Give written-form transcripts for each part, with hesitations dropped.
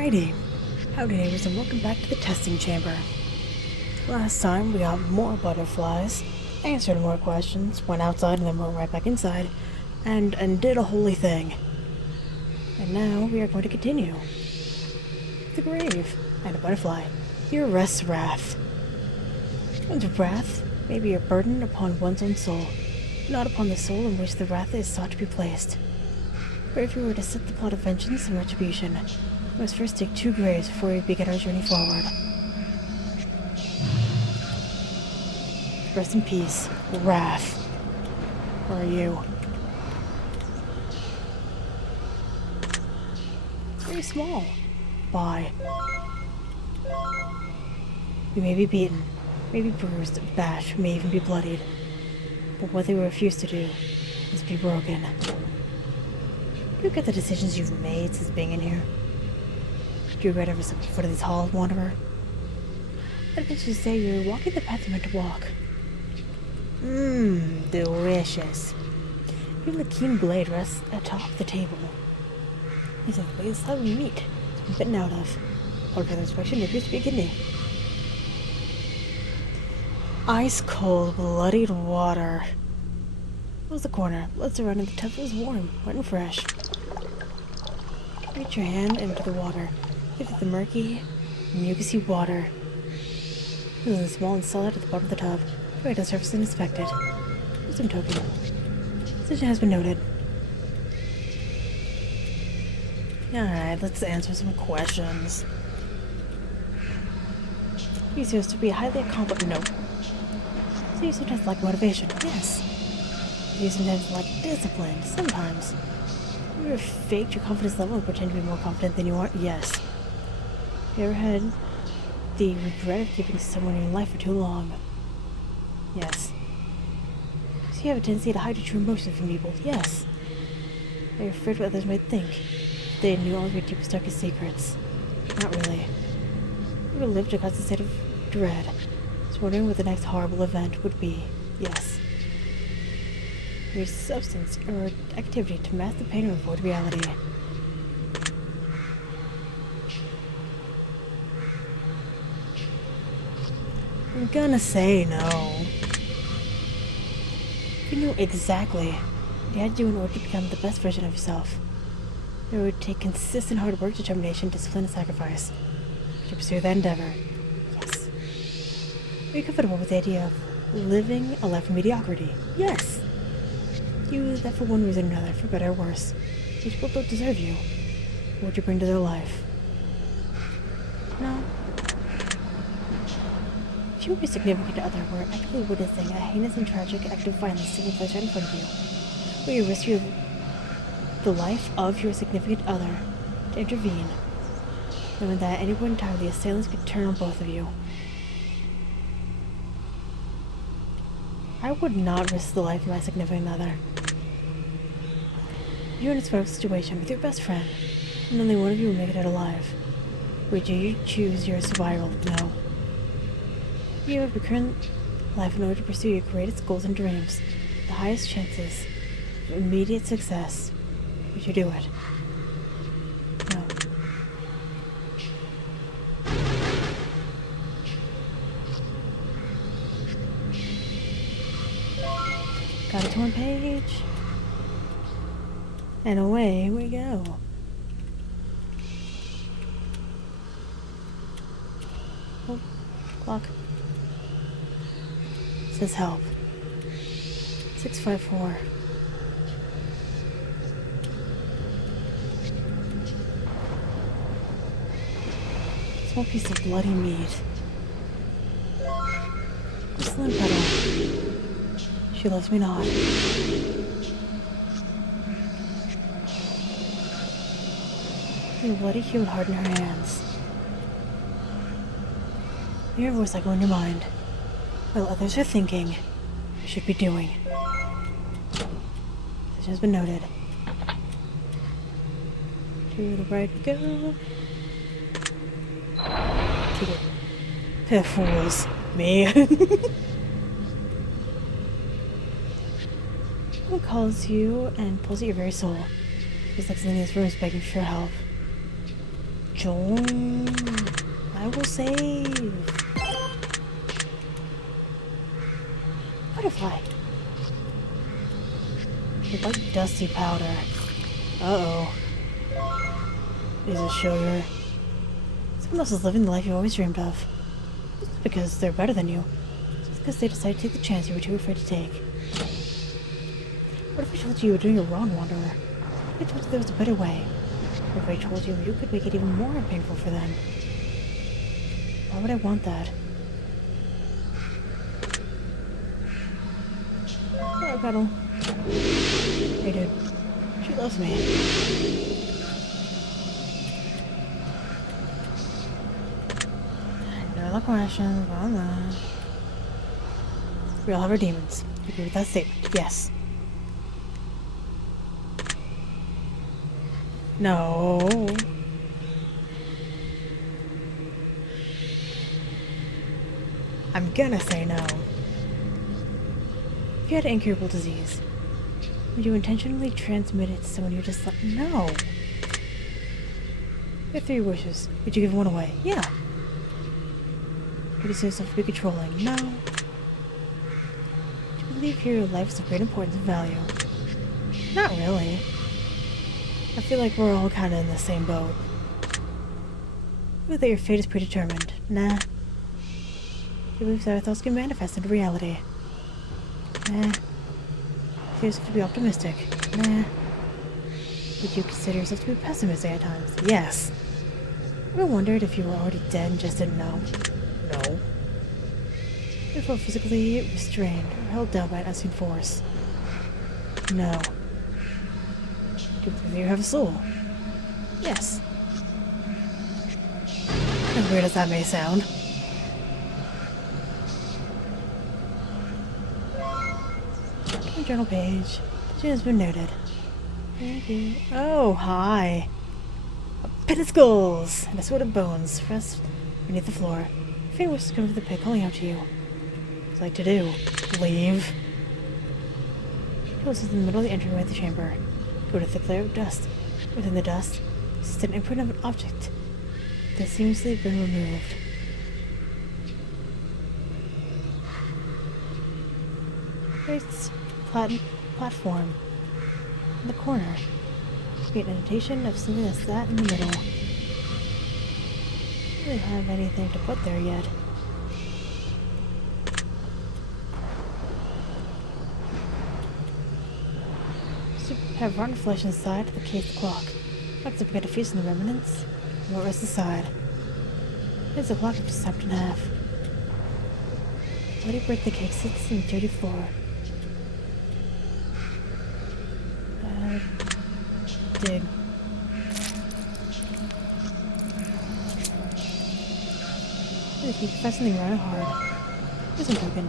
Alrighty, howdy neighbors and welcome back to the testing chamber. Last time we got more butterflies, answered more questions, went outside and then went right back inside, and did a holy thing. And now we are going to continue. The grave, and a butterfly. Your rest's wrath. One's wrath may be a burden upon one's own soul, not upon the soul in which the wrath is sought to be placed. For if we were to set the plot of vengeance and retribution, we must first take 2 graves before we begin our journey forward. Rest in peace, Wrath. Where are you? It's very small. Bye. We may be beaten, may be bruised, bashed, may even be bloodied. But what they refuse to do is be broken. You look at the decisions you've made since being in here. Do you regret ever stepping foot of these halls, Wanderer? I'd venture to say you're walking the path you meant to walk. Delicious. Even the keen blade rests atop the table. These are the ways how we meat. It's been bitten out of. On further inspection, it appears to be a kidney. Ice cold, bloodied water. Close the corner. Blood surrounding the tub is warm, wet and fresh. Reach your hand into the water. Look at the murky, mucusy water. It is small and solid at the bottom of the tub. Right to surface and inspected. Wisdom token. Decision has been noted. Alright, let's answer some questions. You used to be highly accomplished. No. So you sometimes lack motivation. Yes. You sometimes lack discipline. Sometimes. You ever faked your confidence level and pretend to be more confident than you are? Yes. You ever had the regret of keeping someone in your life for too long? Yes. So you have a tendency to hide your true emotions from people? Yes. Are you afraid what others might think? They knew all of your deepest, darkest secrets? Not really. You ever lived a constant state of dread? Just wondering what the next horrible event would be? Yes. Your substance or activity to mask the pain or avoid reality? I'm gonna say no. You knew exactly what you had to do in order to become the best version of yourself. It would take consistent hard work, determination, discipline, and sacrifice to pursue that endeavor. Yes. Are you comfortable with the idea of living a life of mediocrity? Yes. You that for one reason or another, for better or worse, these people don't deserve you. What would you bring to their life? No. If you or your significant other were actively witnessing a heinous and tragic act of violence taking place right in front of you, will you risk the life of your significant other to intervene, knowing that at any point in time the assailants could turn on both of you? I would not risk the life of my significant other. You're in a sort of situation with your best friend, and only one of you will make it out alive. Would you choose your survival? No. You have your current life in order to pursue your greatest goals and dreams, the highest chances of immediate success. Would you do it? No. Got a torn page. And away we go. Oh, clock. Says help. 654. Small piece of bloody meat. Slim petal. She loves me not. The bloody human heart in her hands. Hear a voice echo in your mind. While others are thinking, I should be doing. This has been noted. To the right we go. To the fools. Me. Someone calls you and pulls at your very soul. It's like something in this room is begging for your help. Joan, I will save. Butterfly. The white dusty powder. Uh-oh. Is it sugar? Someone else is living the life you always dreamed of. It's not because they're better than you. It's just because they decided to take the chance you were too afraid to take. What if I told you were doing it wrong, Wanderer? What if I told you there was a better way? What if I told you you could make it even more painful for them? Why would I want that? Oh, Cuddle. Hey, dude. She loves me. No other questions. Blah, blah. We all have our demons. You agree with that statement? Yes. No. I'm gonna say no. If you had an incurable disease, would you intentionally transmit it to someone you just let? No. You have 3 wishes. Would you give one away? Yeah. Would you say yourself to be controlling? No. Do you believe your life is of great importance and value? Not really. I feel like we're all kind of in the same boat. You believe that your fate is predetermined? Nah. You believe that our thoughts can manifest into reality? Nah. You feel yourself to be optimistic? Nah. Would you consider yourself to be pessimistic at times? Yes. Ever wondered if you were already dead and just didn't know? No. You felt physically restrained or held down by an unseen force? No. Do you believe you have a soul? Yes. As weird as that may sound. My journal page. It has been noted. Thank you. Oh, hi. A pit of skulls and a sword of bones rest beneath the floor. Fate wishes to come to the pit, calling out to you. What would you like to do? Leave. He was in the middle of the entryway of the chamber. Go to the thick layer of dust. Within the dust is an imprint of an object that seems to have been removed. There's platform in the corner. Create an annotation of something that's that in the middle. Don't really have anything to put there yet. Have rotten flesh inside the case clock. Not to forget to feast on the remnants. What rests aside? There's a clock just snapped in half. Bloody birthday cake sits on the dirty floor. Dig. If you can find something rather hard. Isn't broken.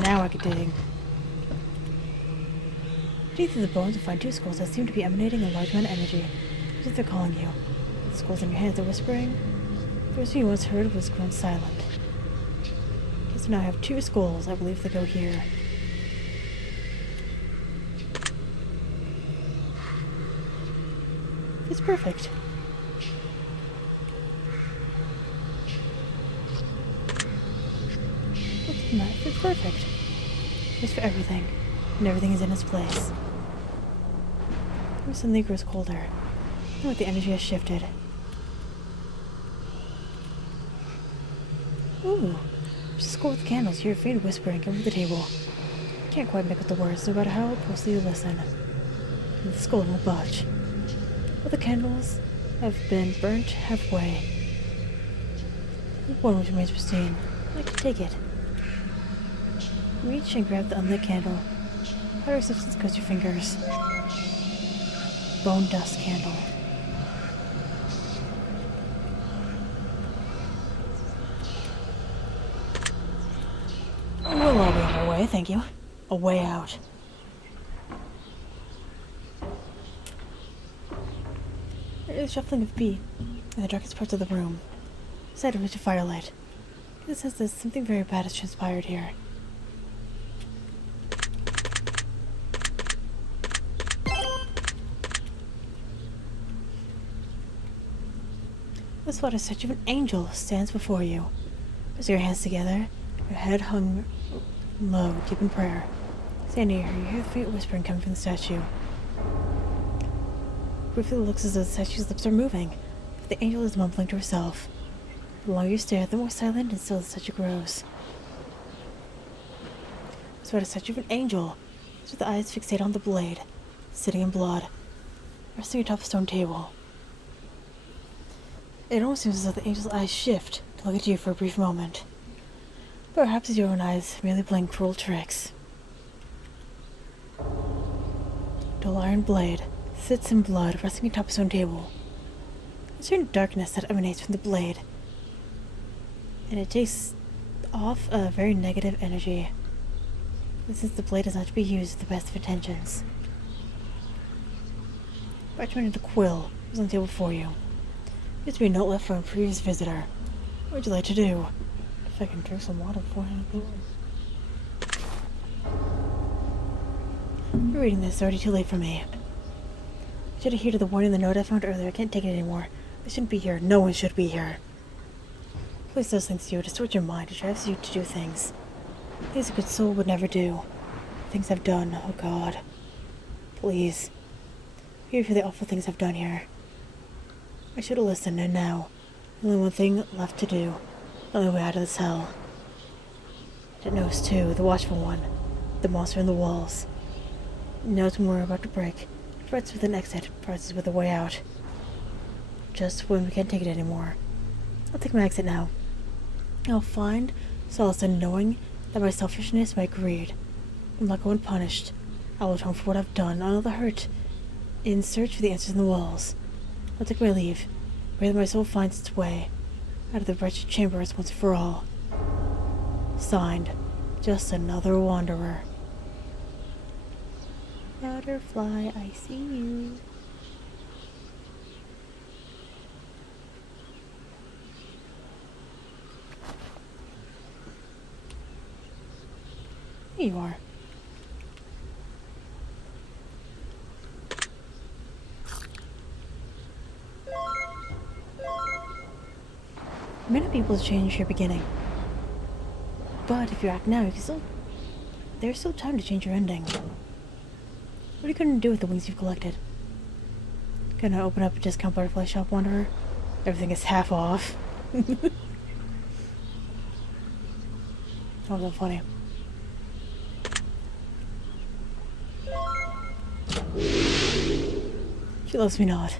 Now I can dig. Dig through the bones and find 2 skulls that seem to be emanating a large amount of energy, as if they're calling you. The skulls in your hands are whispering. The voice you once heard was grown silent. Okay, so now I have 2 skulls. I believe they go here. It's perfect. It's perfect. It's for everything. And everything is in its place. It suddenly grows colder. I know what the energy has shifted. Ooh. There's a skull with candles. You hear a faint whispering over the table. Can't quite make out the words, no matter how closely you listen. And the skull won't budge. All the candles have been burnt halfway. One which remains pristine. I'd like to take it. Reach and grab the unlit candle. Powdery substance coats your fingers. Bone dust candle. We'll all be on our way, thank you. A way out. There is shuffling of feet in the darkest parts of the room. Beside a reach of firelight. This says that something very bad has transpired here. This what a statue of an angel stands before you. Press your hands together, your head hung low, deep in prayer. Standing here, you hear the faint whispering coming from the statue. Briefly, it looks as though the statue's lips are moving, but the angel is mumbling to herself. The longer you stare, the more silent and still the statue grows. It's what a statue of an angel, with the eyes fixated on the blade, sitting in blood, resting atop a stone table. It almost seems as though the angel's eyes shift to look at you for a brief moment. Perhaps your own eyes merely playing cruel tricks. Dull iron blade sits in blood, resting atop a stone table. There's a certain darkness that emanates from the blade, and it takes off a very negative energy. And since the blade is not to be used with the best of intentions. Parchment and a quill is on the table before you. There's to be a note left from a previous visitor. What would you like to do? If I can drink some water beforehand. You're reading this, it's already too late for me. I should adhere to the warning in the note I found earlier. I can't take it anymore. I shouldn't be here. No one should be here. Place does things to you. It distorts your mind. It drives you to do things. Things a good soul would never do. Things I've done. Oh God. Please. Forgive me for the awful things I've done here. I should have listened, and now, only one thing left to do. The only way out of this hell. It knows too, the watchful one. The monster in the walls. It knows when we're about to break. It frets with an exit, frets with a way out. Just when we can't take it anymore. I'll take my exit now. I'll find solace in knowing that my selfishness, my greed, will not go unpunished. I will atone for what I've done, all the hurt, in search for the answers in the walls. I'll take my leave. Pray that my soul finds its way out of the wretched chambers once and for all. Signed, just another wanderer. Butterfly, I see you. Here you are. You may not be able to change your beginning, but if you act now, you can still. There's still time to change your ending. What are you gonna do with the wings you've collected? Gonna open up a discount butterfly shop, Wanderer? Everything is half off. That was funny. She loves me not.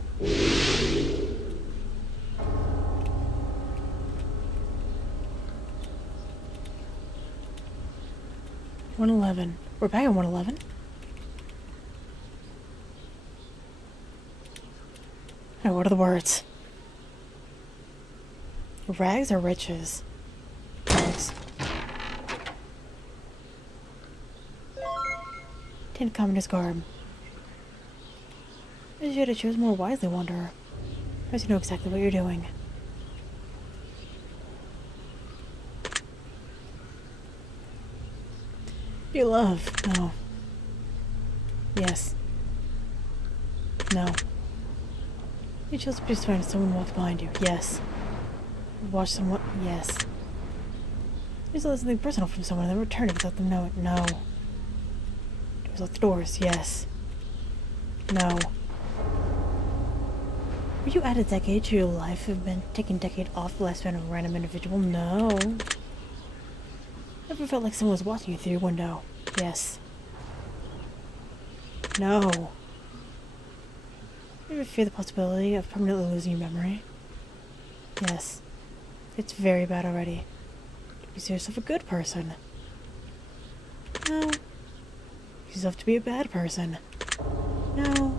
$111. We're back at $111. Now, what are the words? Rags or riches? Rags. Tint commoner's garb. You should have chosen more wisely, Wanderer. As you know exactly what you're doing. You love. No. Yes. No. You chose to be fine if someone walked behind you. Yes. Watch someone. Yes. You saw something personal from someone and then returned it without them knowing. No. Doors locked the doors. Yes. No. Were you add a decade to your life have been taking a decade off the lifespan of a random individual? No. Ever felt like someone was watching you through your window? Yes. No. You ever fear the possibility of permanently losing your memory? Yes. It's very bad already. Consider yourself a good person. No. Consider yourself to be a bad person. No.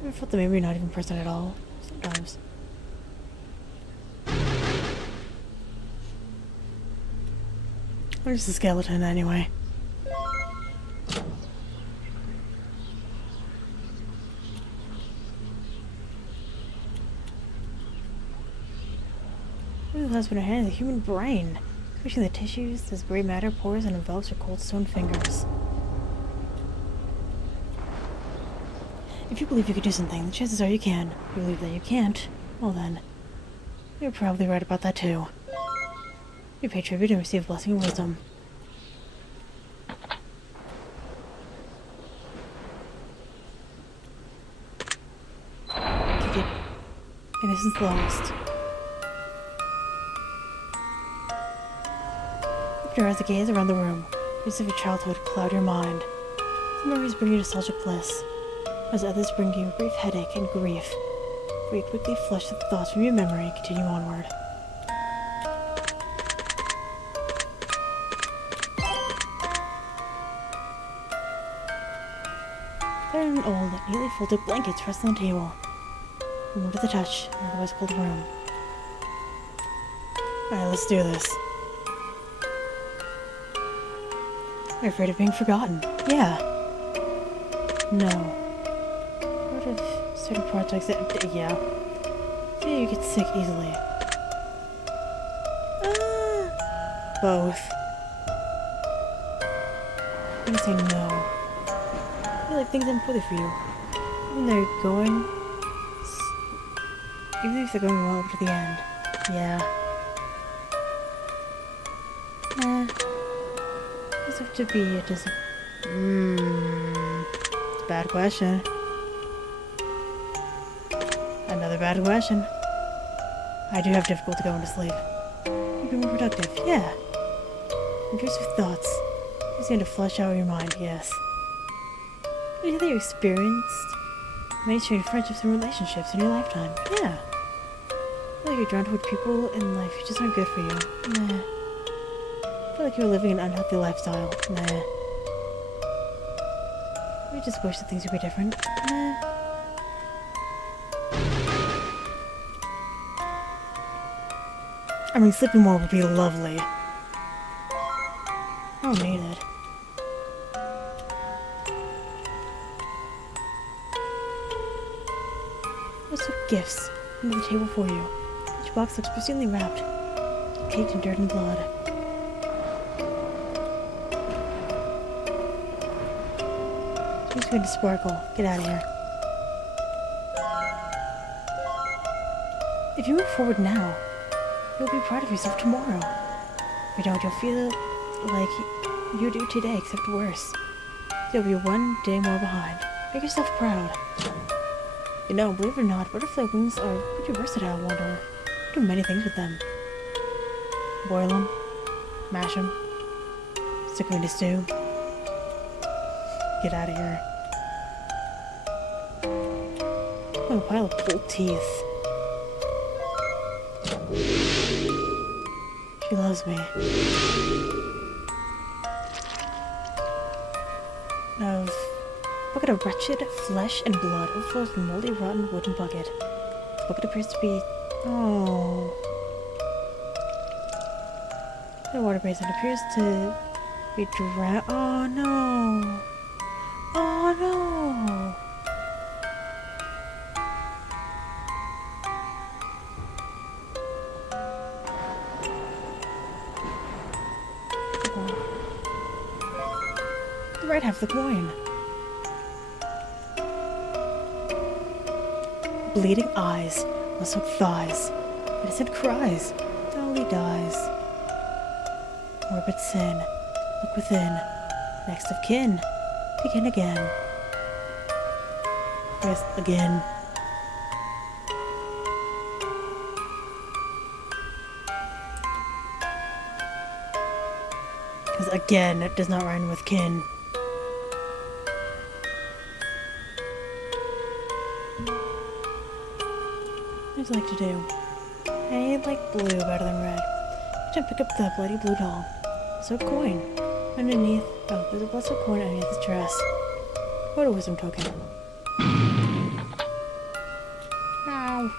You ever felt that maybe you're not even a person at all? Sometimes. I'm just a skeleton anyway. What has in her hand? The human brain. Pushing the tissues, this gray matter pours and envelops her cold stone fingers. If you believe you could do something, the chances are you can. If you believe that you can't, well then, you're probably right about that too. You pay tribute and receive blessing and wisdom. Kick it. Innocence lost. Open your eyes to gaze around the room. As if your childhood cloud your mind. Some memories bring you nostalgic bliss, as others bring you a brief headache and grief. But you quickly flush the thoughts from your memory and continue onward. There are old, neatly folded blankets resting on the table. Warm to the touch in the otherwise cold room. Alright, let's do this. You're afraid of being forgotten. Yeah. No. What if certain projects that... yeah. See, you get sick easily. Both. I'm gonna say no. I feel like things aren't poorly for you. Even if they're going well up to the end. Yeah. Does it have to be a bad question. Another bad question. I do have difficulty going to sleep. You'd be more productive, yeah. Intrusive thoughts. You seem to flush out your mind, yes. You think you experienced many strange friendships and relationships in your lifetime, yeah. I feel like you're drawn toward people in life who just aren't good for you, nah. I feel like you're living an unhealthy lifestyle, nah. You just wish that things would be different, nah. I mean, sleeping more would be lovely. I don't need it. What's with gifts under the table for you? Each box looks pristinely wrapped, caked in dirt and blood. She's going to sparkle. Get out of here. If you move forward now, you'll be proud of yourself tomorrow. If you don't, you'll feel like you do today, except worse. You'll be one day more behind. Make yourself proud. You know, believe it or not, butterfly wings are pretty versatile, Wonder. You can do many things with them. Boil them, mash them, stick them in a stew. Get out of here. Oh, a pile of pulled teeth. She loves me. Bucket of wretched flesh and blood overflows the moldy, rotten wooden bucket. The bucket appears to be... oh. The water basin appears to be drowned. Oh no! Oh no! The right half of the coin. Bleeding eyes, muscled thighs, innocent cries, dully dies. Morbid sin, look within, next of kin, begin again. Yes, again. Because again, it does not rhyme with kin. What do you like to do? I like blue better than red. To pick up the bloody blue doll. So coin. Underneath. Oh, there's a blessed coin underneath his dress. What a wisdom token. Ow.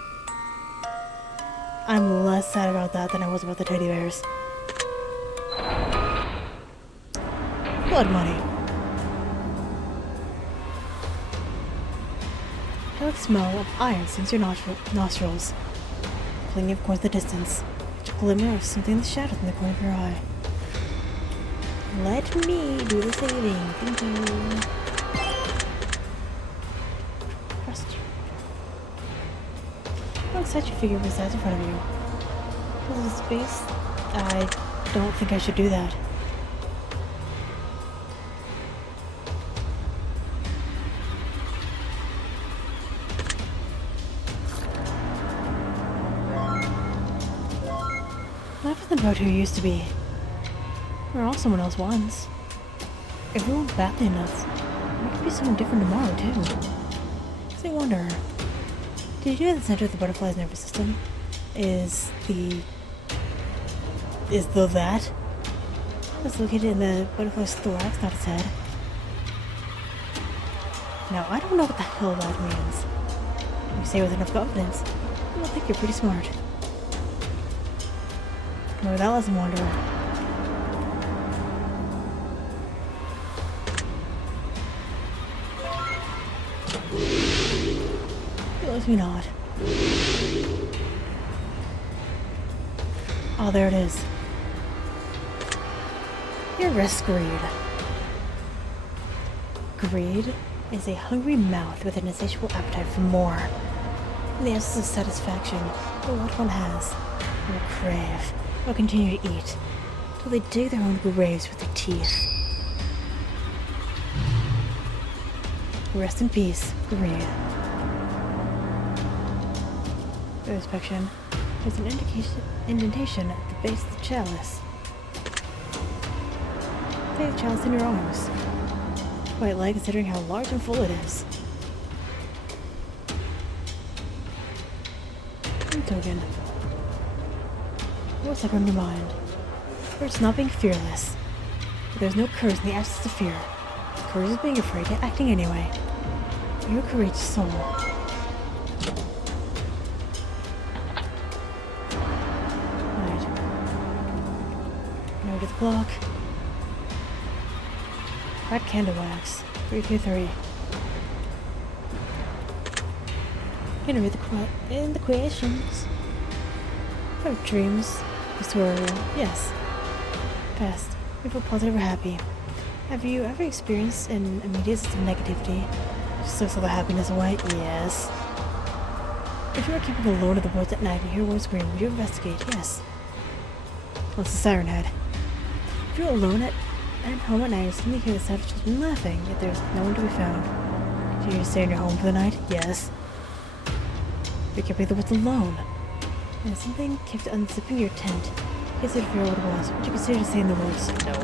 I'm less sad about that than I was about the teddy bears. Blood money. I like the smell of iron since your nostrils. Clinging of course the distance. A glimmer of something in the shadow in the corner of your eye. Let me do the saving. Thank you. statue figure resides in front of you. Puzzle space? I don't think I should do that. Life isn't about who you used to be. Or all someone else once. If we want badly enough, we could be someone different tomorrow, too. So I wonder, did you know the center of the butterfly's nervous system is the that? It's located in the butterfly's thorax, not its head. Now, I don't know what the hell that means. When you say it with enough confidence, I think you're pretty smart. Remember that lesson, Wanderer. He loves me not. Oh, there it is. Your rest, greed. Greed is a hungry mouth with an insatiable appetite for more. In the essence of satisfaction for what one has, will crave, will continue to eat, till they dig their own graves with their teeth. Rest in peace, greed. Inspection. There's an indentation at the base of the chalice. Take the chalice in your arms. Quite light considering how large and full it is. Token. What's that on your mind? First, not being fearless. But there's no courage in the absence of fear. Courage is being afraid yet acting anyway. You're a courageous soul. Right. Now to the clock. Red candle wax. 323. Gonna read the questions. Have dreams. These were real. Yes. Past. We feel positive or happy. Have you ever experienced an immediate sense of negativity? Just sucks all the happiness away? Yes. If you were camping alone in the woods at night and hear one scream, would you investigate? Yes. What's the siren head? If you're alone at home at night, you suddenly hear the sound of children laughing, yet there's no one to be found. Continue to stay in your home for the night? Yes. You're camping in the woods alone. And something kept unzipping your tent. You can't figure out what it was. Would you consider to stay in the woods? No.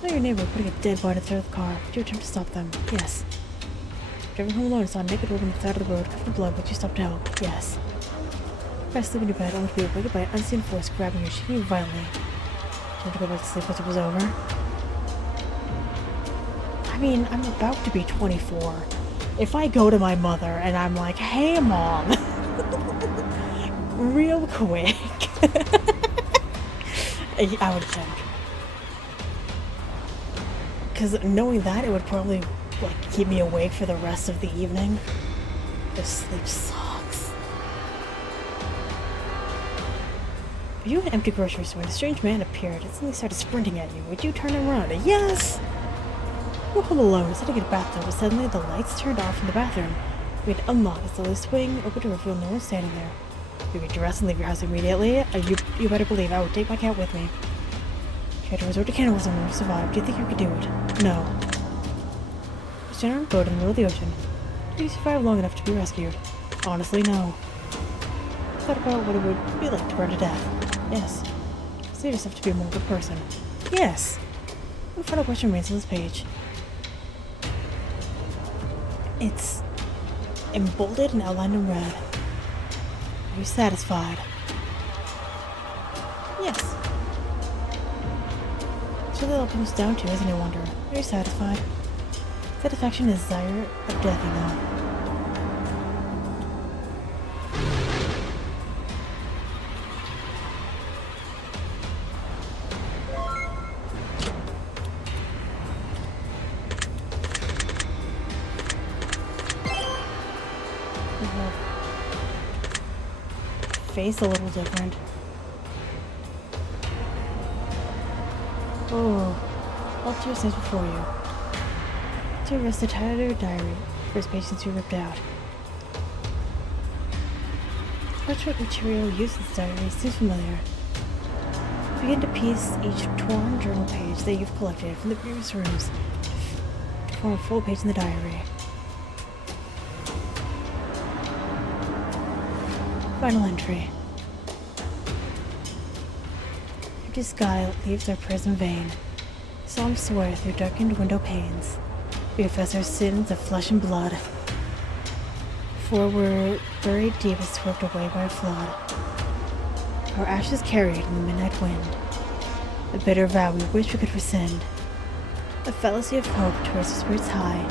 Saw your neighbor putting a dead body at the side of the car. Would you attempt to stop them? Yes. Driving home alone and saw a naked woman at the side of the road covered in blood. Would you stop to help? Yes. Fast sleep in your bed only to be awakened by an unseen force grabbing you, shaking you violently. Time to go back to sleep once it was over. I mean, I'm about to be 24. If I go to my mother and I'm like, hey mom, real quick, I would attempt. Because knowing that, it would probably like keep me awake for the rest of the evening. This sleep sucks. You were at an empty grocery store and a strange man appeared and suddenly started sprinting at you. Would you turn around? Yes! You were home alone, sitting in a bathtub, but suddenly the lights turned off in the bathroom. You had to unlock and slowly swing open to reveal no one standing there. You get dressed and leave your house immediately. You better believe I would take my cat with me. If you had to resort to cannibalism in order to survive, do you think you could do it? No. You stand on a boat in the middle of the ocean. Do you survive long enough to be rescued? Honestly, no. Thought about what it would be like to burn to death. Yes. Consider yourself to be a mortal person. Yes. One final question remains on this page. It's emboldened and outlined in red. Are you satisfied? Yes. So that all comes down to, isn't it, Wonder? Are you satisfied? Satisfaction is desire of death, you know. Face a little different. Oh, all to yourselves before you. To arrest the title of your diary, first page since you ripped out. Parchment material used in this diary seems familiar. You begin to piece each torn journal page that you've collected from the previous rooms to form a full page in the diary. Final entry. Empty sky leaves our prayers in vain. Psalms soar through darkened window panes. We confess our sins of flesh and blood. For we're buried deep and swept away by a flood. Our ashes carried in the midnight wind. A bitter vow we wish we could rescind. A fallacy of hope to raise our spirits high.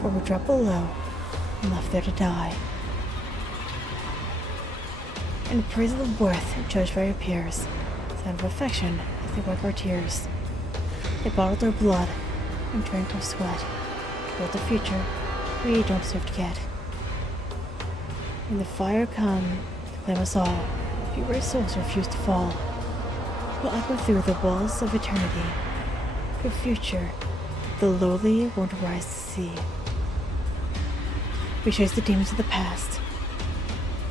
For we dropped below and left there to die. In appraisal of worth, judged by our peers, sound of affection as they wipe our tears. They bottled our blood and drank our sweat to build the future we don't deserve to get. When the fire come to claim us all, fewer souls refuse to fall. We'll echo through the walls of eternity to a future the lowly won't rise to see. We chase the demons of the past.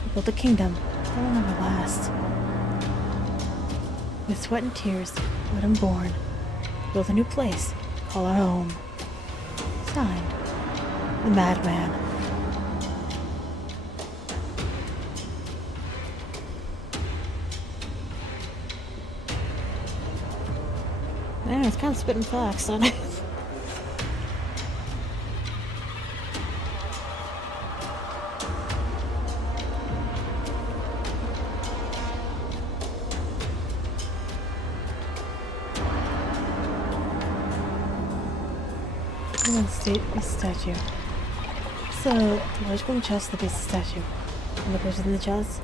We build a kingdom that will never last. With sweat and tears, let him born. Build a new place, call our home. Signed, the Madman. Man, it's kind of spitting facts on it. The statue. So, the large golden chest at the base of the statue. And the person in the chest,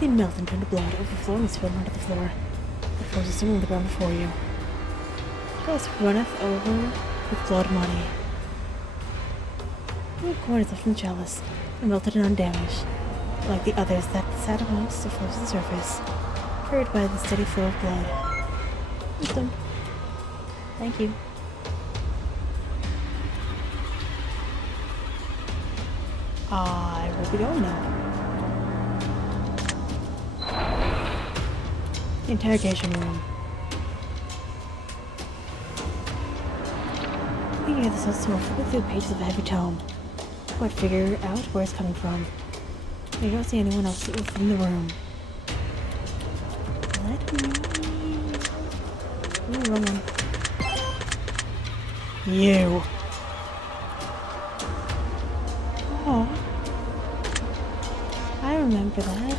they melt and turn to blood, overflowing and spilling onto the floor. The force is sitting on the ground before you. The chest runneth over with blood money. The coin is left in the chalice, and melted and undamaged, like the others that sat amongst the floors of the surface, carried by the steady flow of blood. Wisdom. Thank you. I will be going now. The interrogation room. Looking at this house, we'll flip through the pages of a heavy tome. But figure out where it's coming from. You don't see anyone else within the room. Let me... Ooh, wrong one. You. Oh, I remember that.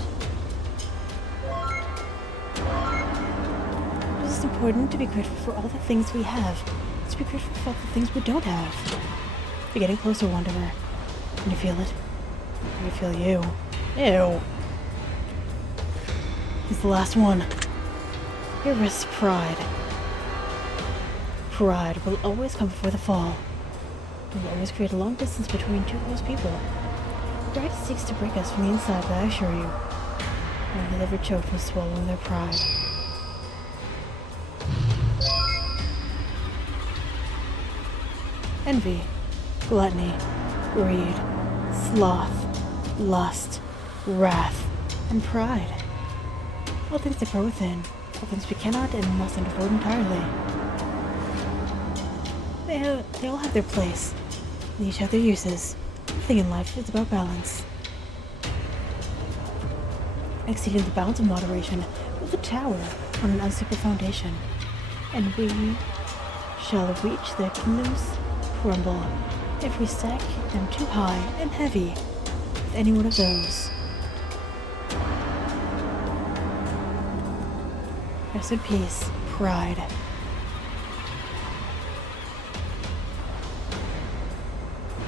It is important to be grateful for all the things we have. To be grateful for all the things we don't have. You're getting closer, Wanderer. Can you feel it? Can you feel you? Ew. He's the last one. Here rests pride. Pride will always come before the fall. It will always create a long distance between two close people. Pride seeks to break us from the inside, but I assure you, no one has ever choked from swallowing their pride. Envy, gluttony, greed, sloth, lust, wrath, and pride. All things that grow within, all things we cannot and mustn't avoid entirely. They all have their place, and each have their uses. Everything in life is about balance. Exceeding the bounds of moderation, build a tower on an unstable foundation, and we shall reach their kingdoms crumble if we stack them too high and heavy with any one of those. Rest in peace, pride.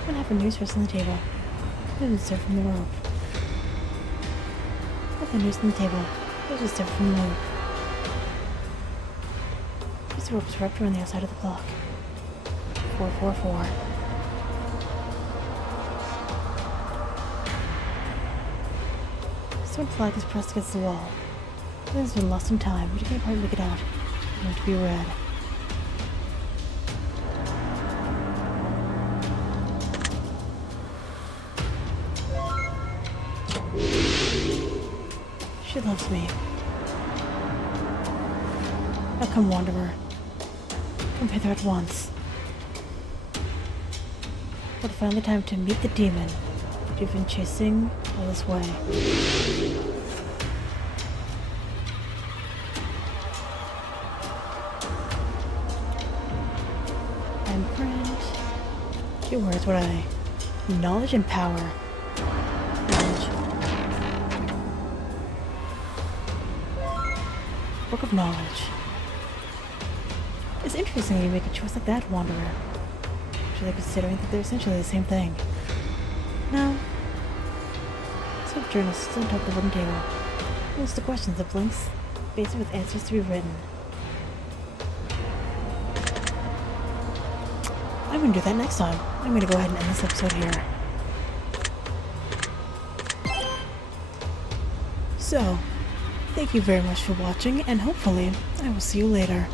What happened? News rests on the table. News served from the rope. What the news on the table? News was served from the loop. The rope was wrapped around the outside of the clock. 444. The stone flag is pressed against the wall. It has been lost in time, but you can't quite make it out. It's meant to be read. loves me. Now come, Wanderer. Come hither at once. But finally time to meet the demon you've been chasing all this way. And print. Your words, what are they? Knowledge and power. Knowledge. Book of Knowledge. It's interesting that you make a choice like that, Wanderer. Actually, considering that they're essentially the same thing. No. Some journals still on top of the wooden table. Most of the questions, the blanks, based with answers to be written. I'm gonna do that next time. I'm gonna go ahead and end this episode here. So, thank you very much for watching, and hopefully, I will see you later.